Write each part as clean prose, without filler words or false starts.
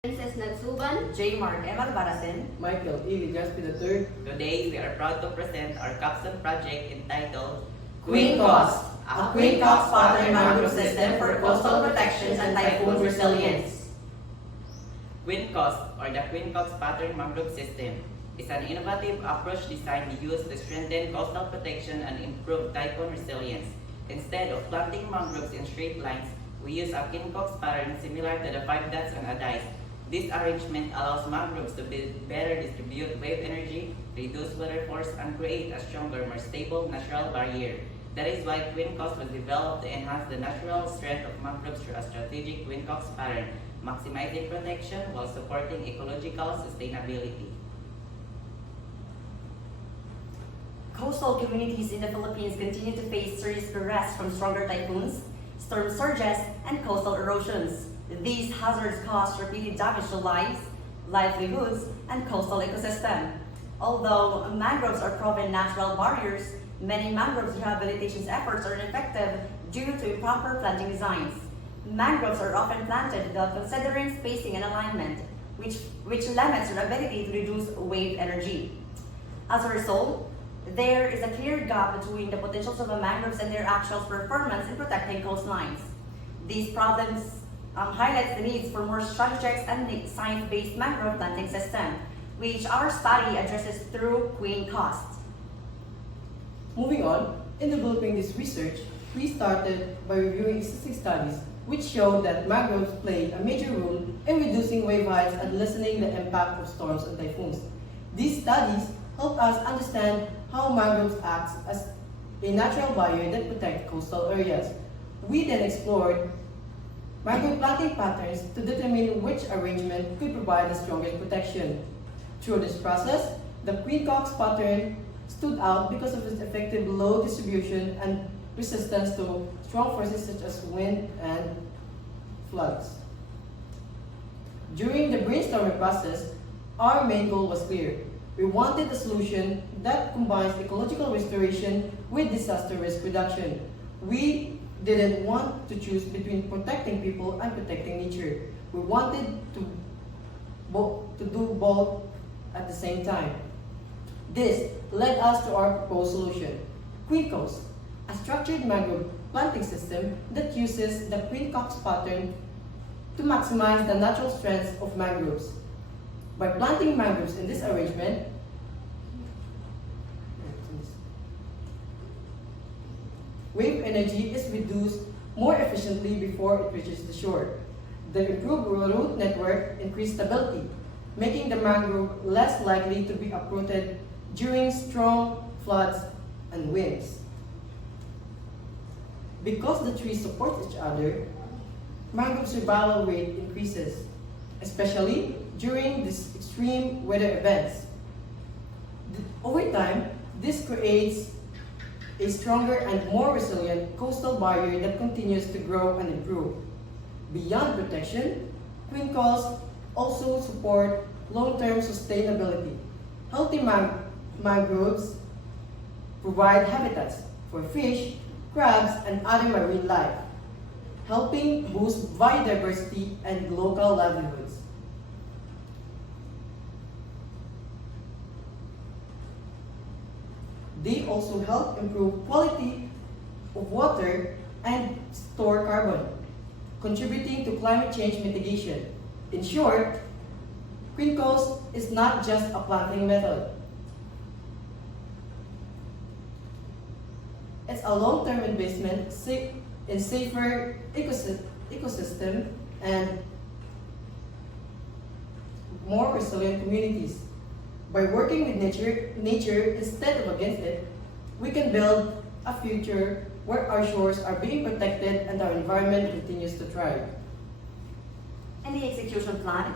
Princess Nagsuban, J. Mark M. Albarasen, Michael E. Legaspi III. Today, we are proud to present our capstone project entitled QUINCOAST, a QUINCOX-patterned mangrove system for coastal protections and typhoon resilience. QUINCOAST, or the QUINCOX-patterned mangrove system, is an innovative approach designed to use to strengthen coastal protection and improve typhoon resilience. Instead of planting mangroves in straight lines, we use a QUINCOX pattern similar to the 5 dots on a dice. This arrangement allows mangroves to better distribute wave energy, reduce weather force, and create a stronger, more stable natural barrier. That is why QUINCOAST was developed to enhance the natural strength of mangroves through a strategic QUINCOX pattern, maximizing protection while supporting ecological sustainability. Coastal communities in the Philippines continue to face serious duress from stronger typhoons, storm surges, and coastal erosions. These hazards cause repeated damage to lives, livelihoods, and coastal ecosystem. Although mangroves are proven natural barriers, many mangrove rehabilitation efforts are ineffective due to improper planting designs. Mangroves are often planted without considering spacing and alignment, which limits their ability to reduce wave energy. As a result, there is a clear gap between the potentials of the mangroves and their actual performance in protecting coastlines. These problems highlights the needs for more strategic and science-based mangrove planting system, which our study addresses through QUINCOAST. Moving on, in developing this research, we started by reviewing existing studies which showed that mangroves play a major role in reducing wave heights and lessening the impact of storms and typhoons. These studies helped us understand how mangroves act as a natural barrier that protects coastal areas. We then explored mangrove planting patterns to determine which arrangement could provide the strongest protection. Through this process, the QUINCOX pattern stood out because of its effective low distribution and resistance to strong forces such as wind and floods. During the brainstorming process, our main goal was clear. We wanted a solution that combines ecological restoration with disaster risk reduction. We didn't want to choose between protecting people and protecting nature. We wanted to do both at the same time. This led us to our proposed solution, QUINCOAST, a structured mangrove planting system that uses the QUINCOX pattern to maximize the natural strengths of mangroves. By planting mangroves in this arrangement, wave energy is reduced more efficiently before it reaches the shore. The improved root network increased stability, making the mangrove less likely to be uprooted during strong floods and winds. Because the trees support each other, mangrove survival rate increases, especially during these extreme weather events. Over time, this creates a stronger and more resilient coastal barrier that continues to grow and improve. Beyond protection, QUINCOAST also support long-term sustainability. Healthy mangroves provide habitats for fish, crabs, and other marine life, helping boost biodiversity and local livelihoods. They also help improve quality of water and store carbon, contributing to climate change mitigation. In short, QUINCOAST is not just a planting method. It's a long-term investment in safer ecosystem and more resilient communities. By working with nature instead of against it, we can build a future where our shores are being protected and our environment continues to thrive. And the execution plan.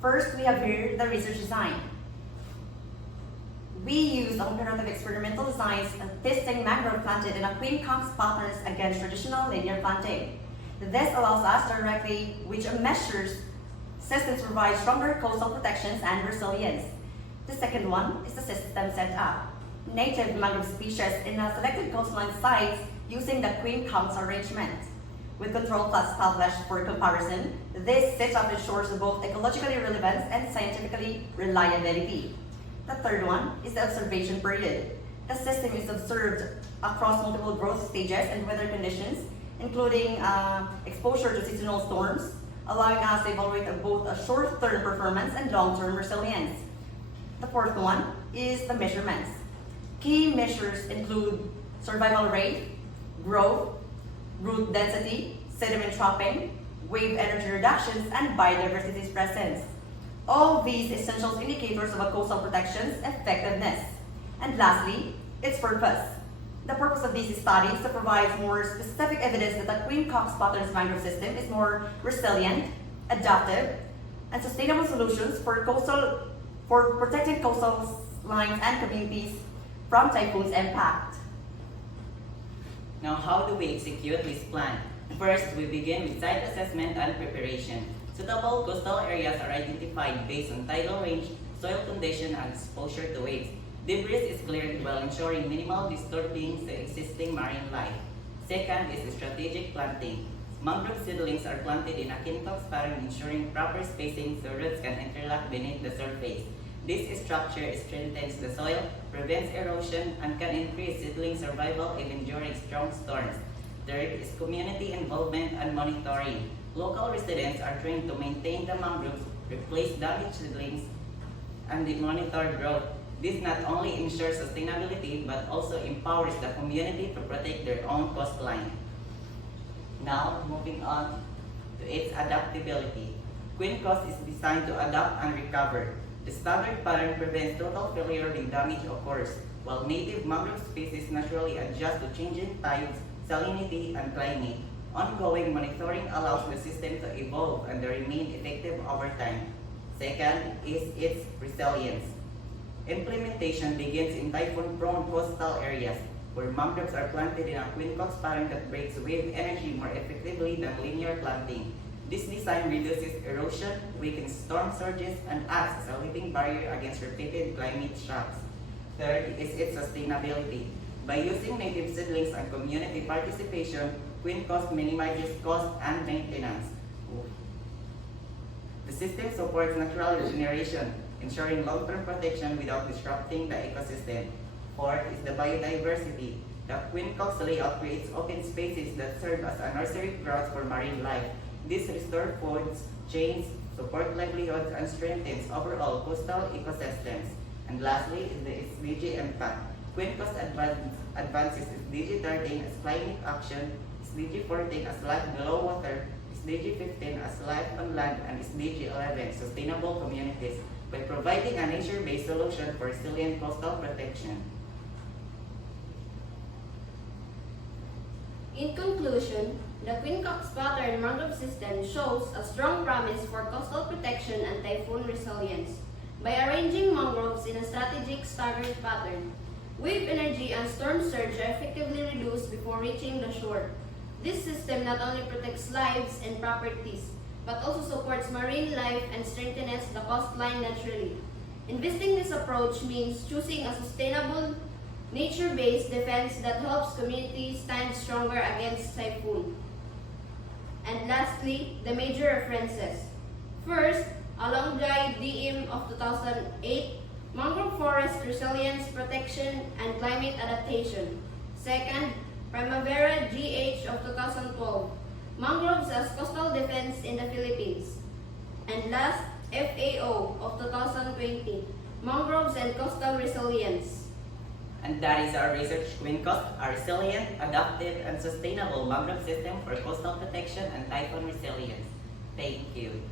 First, we have here the research design. We used alternative experimental designs testing mangrove planted in a QUINCOX patterns against traditional linear planting. This allows us directly which measures systems provide stronger coastal protections and resilience. The second one is the system setup. Native mangrove species in a selected coastline sites using the QUINCOX arrangement. with control plots established for comparison. This setup ensures both ecologically relevance and scientifically reliability. The third one is the observation period. The system is observed across multiple growth stages and weather conditions, including exposure to seasonal storms, allowing us to evaluate both a short-term performance and long-term resilience. The fourth one is the measurements. Key measures include survival rate, growth, root density, sediment trapping, wave energy reductions, and biodiversity presence. All these essential indicators of a coastal protection's effectiveness. And lastly, its purpose. The purpose of these studies is to provide more specific evidence that the QUINCOAST mangrove system is more resilient, adaptive, and sustainable solutions for protecting coastal lines and communities from typhoons' impact. Now, how do we execute this plan? First, we begin with site assessment and preparation. Suitable coastal areas are identified based on tidal range, soil condition, and exposure to waves. Debris is cleared while ensuring minimal disturbing the existing marine life. Second is strategic planting. Mangrove seedlings are planted in a quincunx pattern, ensuring proper spacing so roots can interlock beneath the surface. This structure strengthens the soil, prevents erosion, and can increase seedling survival even during strong storms. Third is community involvement and monitoring. Local residents are trained to maintain the mangroves, replace damaged seedlings, and monitor growth. This not only ensures sustainability but also empowers the community to protect their own coastline. Now, moving on to its adaptability. QUINCOAST is designed to adapt and recover. The standard pattern prevents total failure when damage occurs, while native mangrove species naturally adjust to changing tides, salinity, and climate. Ongoing monitoring allows the system to evolve and remain effective over time. Second is its resilience. Implementation begins in typhoon-prone coastal areas, where mangroves are planted in a quincunx pattern that breaks wave energy more effectively than linear planting. This design reduces erosion, weakens storm surges, and acts as a living barrier against repeated climate shocks. Third is its sustainability. By using native seedlings and community participation, QUINCOAST minimizes cost and maintenance. The system supports natural regeneration, ensuring long-term protection without disrupting the ecosystem. Fourth is the biodiversity. The quincunx layout creates open spaces that serve as a nursery grounds for marine life. This restores food chains, support livelihoods, and strengthens overall coastal ecosystems. And lastly is the SDG impact. QUINCOAST advances SDG 13 as climate action, SDG 14 as life below water, SDG 15 as life on land, and SDG 11 sustainable communities, by providing a nature-based solution for resilient coastal protection. In conclusion, the QUINCOAST mangrove system shows a strong promise for coastal protection and typhoon resilience. By arranging mangroves in a strategic staggered pattern, wave energy and storm surge are effectively reduced before reaching the shore. This system not only protects lives and properties, but also supports marine life and strengthens the coastline naturally. Investing this approach means choosing a sustainable, nature-based defense that helps communities stand stronger against typhoon. And lastly, the major references. First, alongside DM of 2008, Mangrove Forest Resilience Protection and Climate Adaptation. Second, Primavera GH of 2012, Mangroves as Coastal Defense in the Philippines. And last, FAO of 2020, Mangroves and Coastal Resilience. And that is our research. QUINCOAST, a resilient, adaptive, and sustainable mangrove system for coastal protection and typhoon resilience. Thank you.